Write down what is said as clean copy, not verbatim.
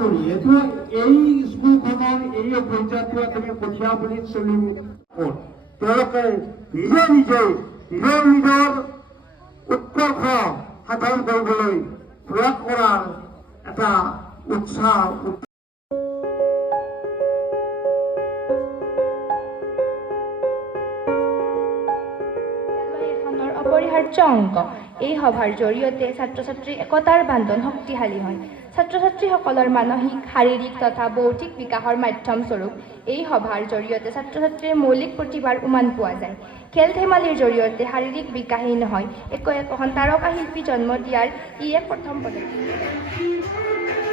এইটো এই স্কুলখনৰ এই পৰ্যায়টো তুমি কঠীয়া বুলি চলিব তেওঁলোকে নিজে নিজৰ উৎকৰ্ষ সাধন কৰিবলৈ প্ৰয়াস কৰাৰ এটা উৎসাহ অপৰিহাৰ্য অংগ। এই সভাৰ জৰিয়তে ছাত্ৰ ছাত্ৰীৰ একতাৰ বান্ধন শক্তিশালী হয়। ছাত্ৰ ছাত্ৰীসকলৰ মানসিক শাৰীৰিক তথা বৌদ্ধিক বিকাশৰ মাধ্যম স্বৰূপ এই সভাৰ জৰিয়তে ছাত্ৰ ছাত্ৰীৰ মৌলিক প্ৰতিভাৰ উমান পোৱা যায়। খেল ধেমালিৰ জৰিয়তে শাৰীৰিক বিকাশেই নহয় একোখন তাৰকা শিল্পী জন্ম দিয়াৰ ই এক প্ৰথম পদক্ষেপ।